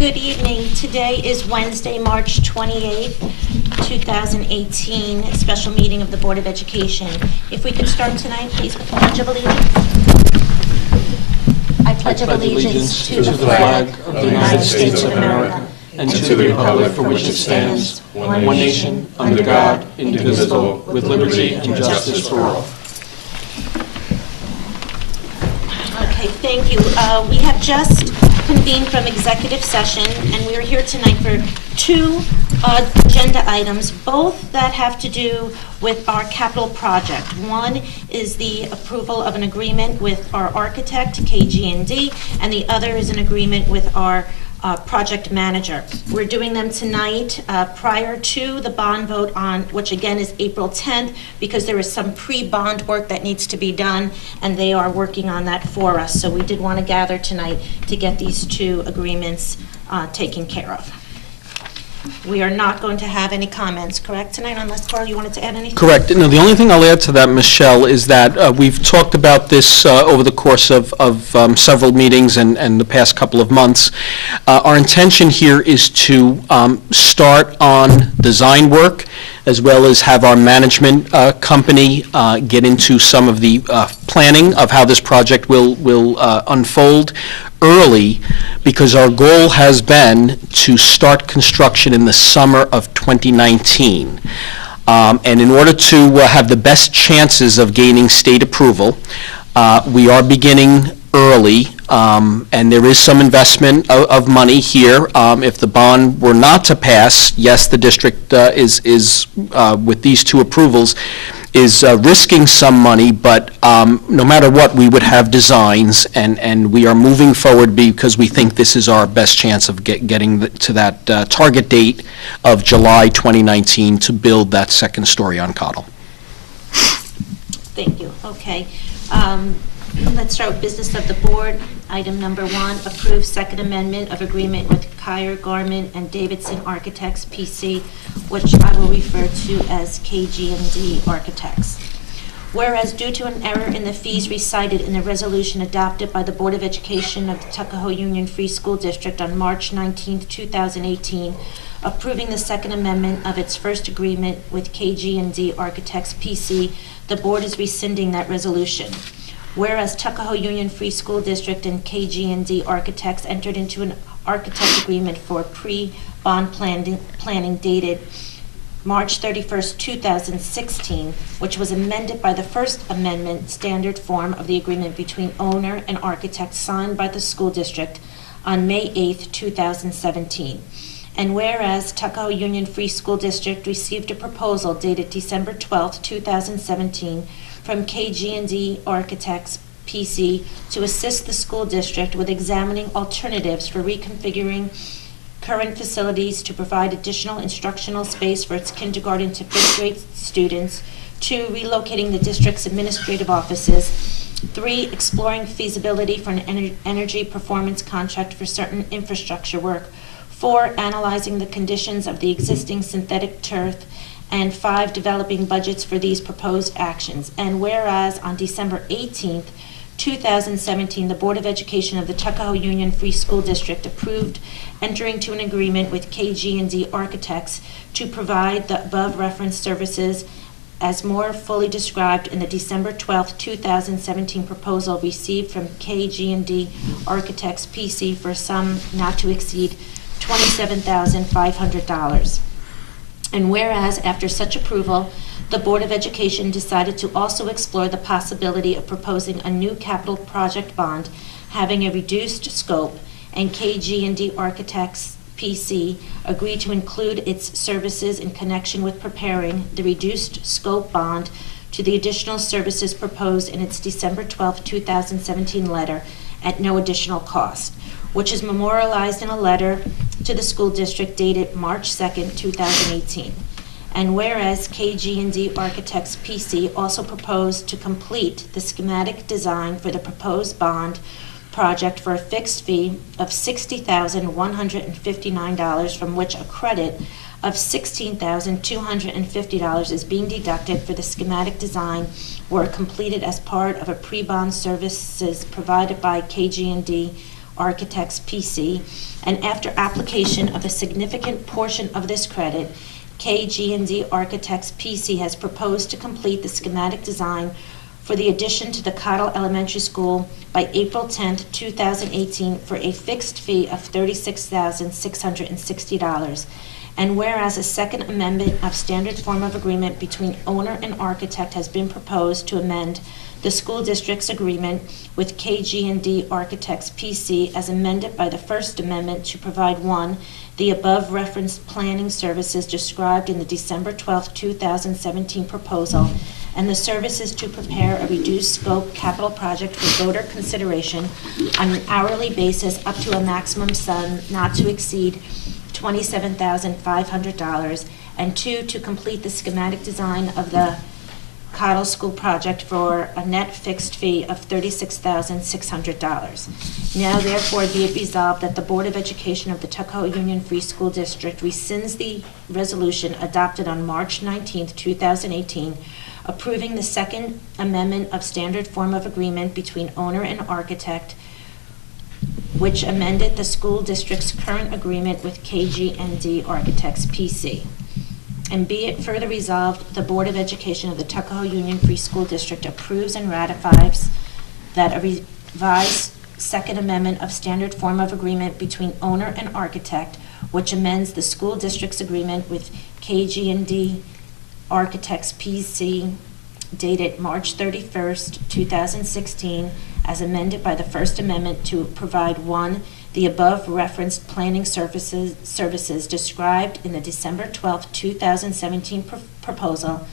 Good evening. Today is Wednesday, March 28th, 2018, special meeting of the Board of Education. If we could start tonight, please, with the Pledge of Allegiance. I pledge allegiance to the flag of the United States of America and to the republic for which it stands, one nation, under God, indivisible, with liberty and justice for all. Okay, thank you. We have just convened from executive session, and we are here tonight for two agenda items, both that have to do with our capital project. One is the approval of an agreement with our architect, KG&D, and the other is an agreement with our project manager. We're doing them tonight prior to the bond vote on, which again is April 10th, because there is some pre-bond work that needs to be done, and they are working on that for us. So we did want to gather tonight to get these two agreements taken care of. We are not going to have any comments, correct, tonight, unless, Carl, you wanted to add anything? Correct. No, the only thing I'll add to that, Michelle, is that we've talked about this over the course of several meetings and the past couple of months. Our intention here is to start on design work, as well as have our management company get into some of the planning of how this project will unfold early, because our goal has been to start construction in the summer of 2019. And in order to have the best chances of gaining state approval, we are beginning early, and there is some investment of money here. If the bond were not to pass, yes, the district is with these two approvals, is risking some money, but no matter what, we would have designs, and we are moving forward because we think this is our best chance of getting to that target date of July 2019 to build that second story on Cottle. Thank you. Okay. Let's start with business of the board. Item number 1, approve second amendment of agreement with Kyer Garment and Davidson Architects, PC, which I will refer to as KG&D Architects. Whereas due to an error in the fees recited in the resolution adopted by the Board of Education of the Tuckahoe Union Free School District on March 19, 2018, approving the second amendment of its first agreement with KG&D Architects, PC, the board is rescinding that resolution. Whereas Tuckahoe Union Free School District and KG&D Architects entered into an architect agreement for pre-bond planning dated March 31st, 2016, which was amended by the first amendment standard form of the agreement between owner and architect signed by the school district on May 8th, 2017. And whereas Tuckahoe Union Free School District received a proposal dated December 12th, 2017, from KG&D Architects, PC, to assist the school district with examining alternatives for reconfiguring current facilities to provide additional instructional space for its kindergarten to 5th grade students, 2, relocating the district's administrative offices, 3, exploring feasibility for an energy performance contract for certain infrastructure work, 4, analyzing the conditions of the existing synthetic turf, and 5, developing budgets for these proposed actions. And whereas on December 18th, 2017, the Board of Education of the Tuckahoe Union Free School District approved entering to an agreement with KG&D Architects to provide the above referenced services as more fully described in the December 12th, 2017 proposal received from KG&D Architects, PC, for a sum not to exceed $27,500. And whereas, after such approval, the Board of Education decided to also explore the possibility of proposing a new capital project bond having a reduced scope, and KG&D Architects, PC, agreed to include its services in connection with preparing the reduced scope bond to the additional services proposed in its December 12, 2017 letter at no additional cost, which is memorialized in a letter to the school district dated March 2nd, 2018. And whereas KG&D Architects, PC, also proposed to complete the schematic design for the proposed bond project for a fixed fee of $60,159, from which a credit of $16,250 is being deducted for the schematic design work completed as part of a pre-bond services provided by KG&D Architects PC, and after application of a significant portion of this credit, KG&D Architects PC has proposed to complete the schematic design for the addition to the Cottle Elementary School by April 10th, 2018, for a fixed fee of $36,660. And whereas a second amendment of standard form of agreement between owner and architect has been proposed to amend the school district's agreement with KG&D Architects PC as amended by the First Amendment to provide, one, the above referenced planning services described in the December 12, 2017 proposal, and the services to prepare a reduced scope capital project for voter consideration on an hourly basis up to a maximum sum not to exceed $27,500, and two, to complete the schematic design of the Cottle School project for a net fixed fee of $36,600. Now therefore be it resolved that the Board of Education of the Tuckahoe Union Free School District rescinds the resolution adopted on March 19th, 2018, approving the Second Amendment of Standard Form of Agreement between owner and architect, which amended the school district's current agreement with KG&D Architects PC. And be it further resolved, the Board of Education of the Tuckahoe Union Free School District approves and ratifies that a revised Second Amendment of Standard Form of Agreement between owner and architect, which amends the school district's agreement with KG&D Architects PC dated March 31st, 2016, as amended by the First Amendment to provide, one, the above referenced planning services described in the December 12, 2017 proposal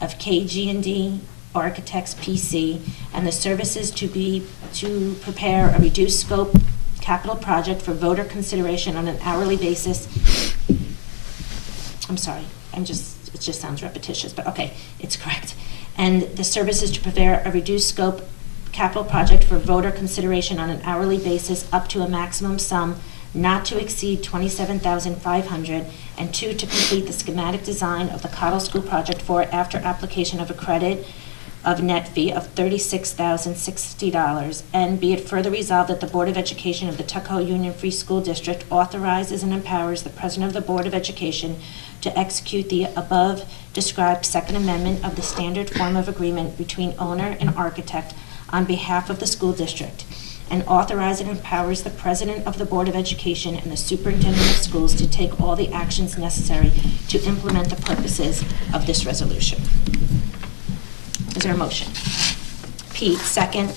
of KG&D Architects PC, and the services to prepare a reduced scope capital project for voter consideration on an hourly basis. I'm sorry, it just sounds repetitious, but okay, it's correct. And the services to prepare a reduced scope capital project for voter consideration on an hourly basis up to a maximum sum not to exceed $27,500, and two, to complete the schematic design of the Cottle School project for, after application of a credit of net fee of $36,060. And be it further resolved that the Board of Education of the Tuckahoe Union Free School District authorizes and empowers the President of the Board of Education to execute the above described Second Amendment of the Standard Form of Agreement between owner and architect on behalf of the school district, and authorize and empowers the President of the Board of Education and the Superintendent of Schools to take all the actions necessary to implement the purposes of this resolution. Is there a motion? Pete, second.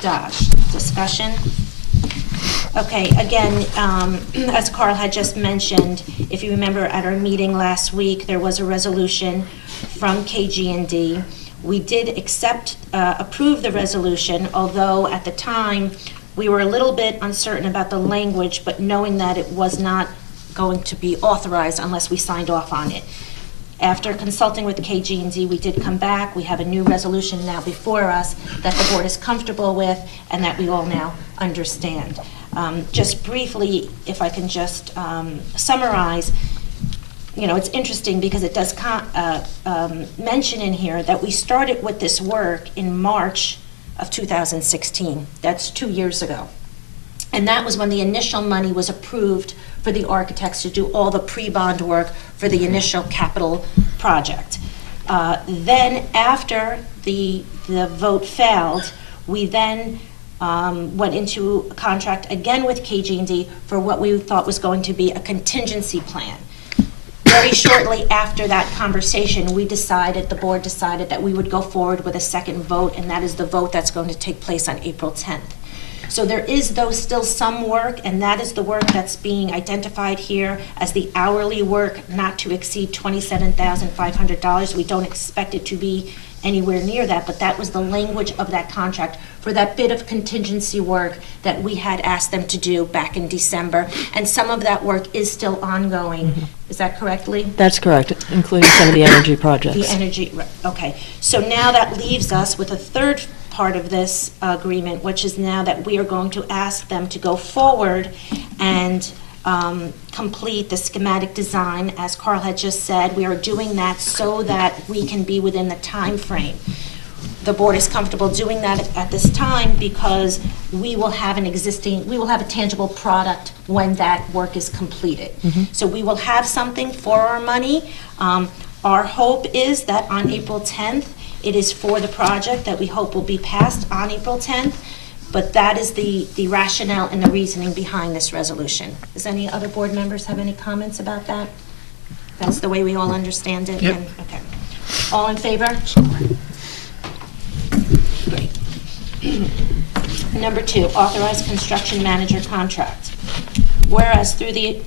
Dosh, discussion? Okay, again, as Carl had just mentioned, if you remember at our meeting last week, there was a resolution from KG&D. We did approve the resolution, although at the time we were a little bit uncertain about the language, but knowing that it was not going to be authorized unless we signed off on it. After consulting with KG&D, we did come back. We have a new resolution now before us that the board is comfortable with and that we all now understand. Just briefly, if I can just summarize, it's interesting because it does mention in here that we started with this work in March of 2016. That's 2 years ago. And that was when the initial money was approved for the architects to do all the pre-bond work for the initial capital project. Then after the vote failed, we then went into a contract again with KG&D for what we thought was going to be a contingency plan. Very shortly after that conversation, the board decided that we would go forward with a second vote, and that is the vote that's going to take place on April 10th. So there is, though, still some work, and that is the work that's being identified here as the hourly work not to exceed $27,500. We don't expect it to be anywhere near that, but that was the language of that contract for that bit of contingency work that we had asked them to do back in December. And some of that work is still ongoing. Mm-hmm. Is that correct, Lee? That's correct, including some of the energy projects. The energy, right, okay. So now that leaves us with a third part of this agreement, which is now that we are going to ask them to go forward and complete the schematic design. As Carl had just said, we are doing that so that we can be within the time frame. the board is comfortable doing that at this time because we will have a tangible product when that work is completed. So we will have something for our money. Our hope is that on April 10th, it is for the project that we hope will be passed on April 10th, but that is the rationale and the reasoning behind this resolution. Does any other board members have any comments about that? That's the way we all understand it? Yep. Okay. All in favor? Great. Number 2, authorize construction manager contract. Whereas through the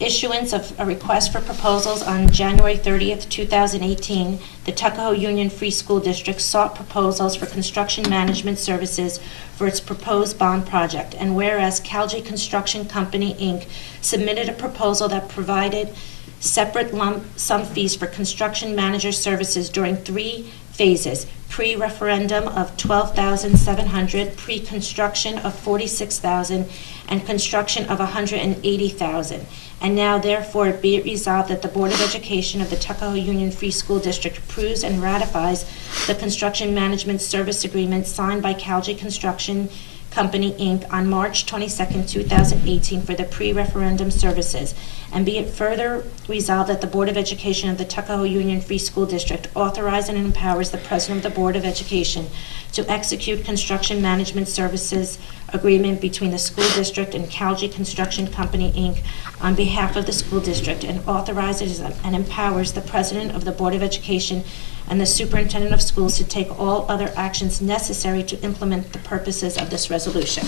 issuance of a request for proposals on January 30th, 2018, the Tuckahoe Union Free School District sought proposals for construction management services for its proposed bond project. And whereas Calgie Construction Company, Inc. submitted a proposal that provided separate lump sum fees for construction manager services during 3 phases: pre-referendum of $12,700, pre-construction of $46,000, and construction of $180,000. And now therefore be it resolved that the Board of Education of the Tuckahoe Union Free School District approves and ratifies the construction management service agreement signed by Calgie Construction Company, Inc. on March 22nd, 2018 for the pre-referendum services. And be it further resolved that the Board of Education of the Tuckahoe Union Free School District authorizes and empowers the President of the Board of Education to execute construction management services agreement between the school district and Calgie Construction Company, Inc. on behalf of the school district, and authorizes and empowers the President of the Board of Education and the Superintendent of Schools to take all other actions necessary to implement the purposes of this resolution.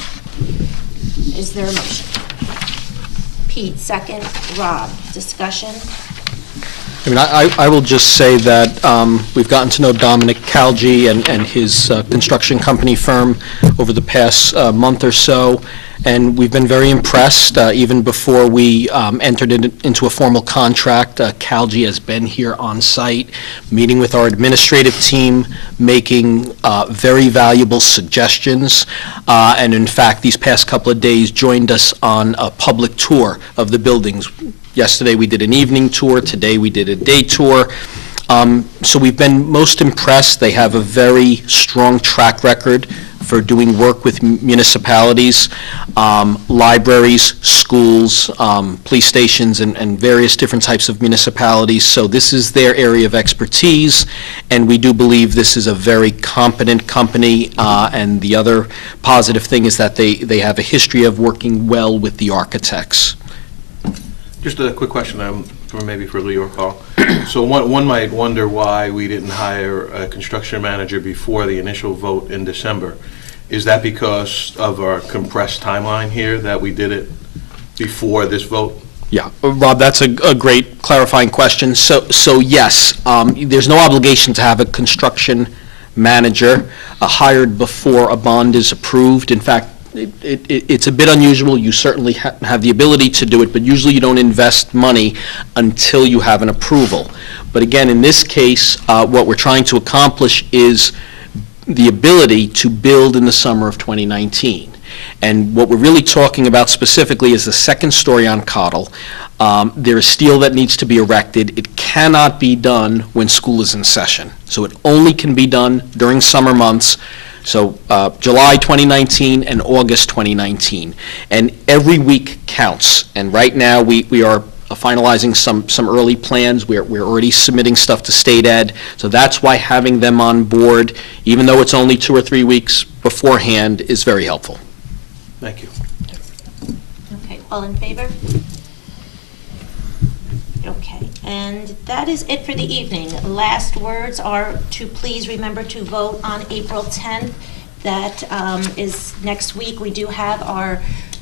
Is there a motion? Pete, second. Rob, discussion? I mean, I will just say that we've gotten to know Dominic Calgie and his construction company firm over the past month or so, and we've been very impressed. Even before we entered into a formal contract, Calgie has been here on site, meeting with our administrative team, making very valuable suggestions, and in fact, these past couple of days joined us on a public tour of the buildings. Yesterday, we did an evening tour. Today, we did a day tour. So we've been most impressed. They have a very strong track record for doing work with municipalities, libraries, schools, police stations, and various different types of municipalities. So this is their area of expertise, and we do believe this is a very competent company. And the other positive thing is that they have a history of working well with the architects. Just a quick question, maybe for Lee or Carl. So one might wonder why we didn't hire a construction manager before the initial vote in December. Is that because of our compressed timeline here, that we did it before this vote? Yeah, Rob, that's a great clarifying question. So yes, there's no obligation to have a construction manager hired before a bond is approved. In fact, it's a bit unusual. You certainly have the ability to do it, but usually you don't invest money until you have an approval. But again, in this case, what we're trying to accomplish is the ability to build in the summer of 2019. And what we're really talking about specifically is the second story on Cottle. There is steel that needs to be erected. It cannot be done when school is in session. So it only can be done during summer months. So July 2019 and August 2019. And every week counts. And right now, we are finalizing some early plans. We're already submitting stuff to state ed. So that's why having them on board, even though it's only 2 or 3 weeks beforehand, is very helpful. Thank you. Okay, all in favor? Okay, and that is it for the evening. Last words are to please remember to vote on April 10th. That is next week. We do have our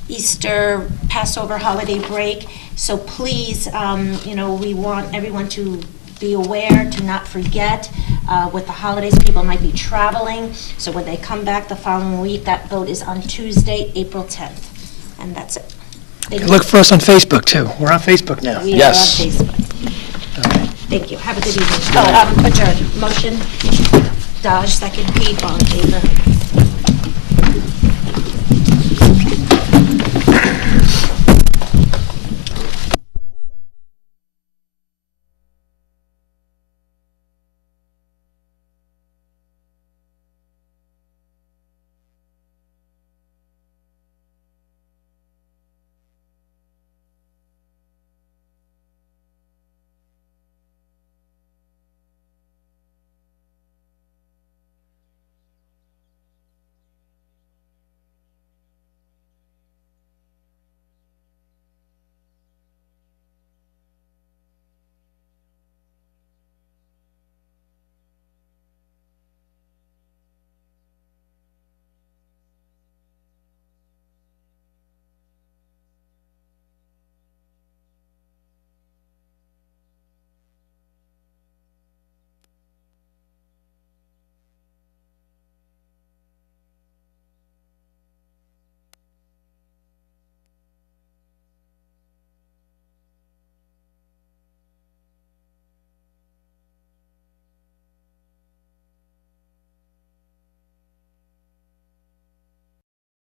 Easter Passover holiday break. So please, we want everyone to be aware, to not forget. With the holidays, people might be traveling. So when they come back the following week, that vote is on Tuesday, April 10th. And that's it. Thank you. Look for us on Facebook, too. We're on Facebook now. We Yes. are on Facebook. Thank you. Have a good evening. Adjourn. Motion, Dodge, second, Pete, all in favor.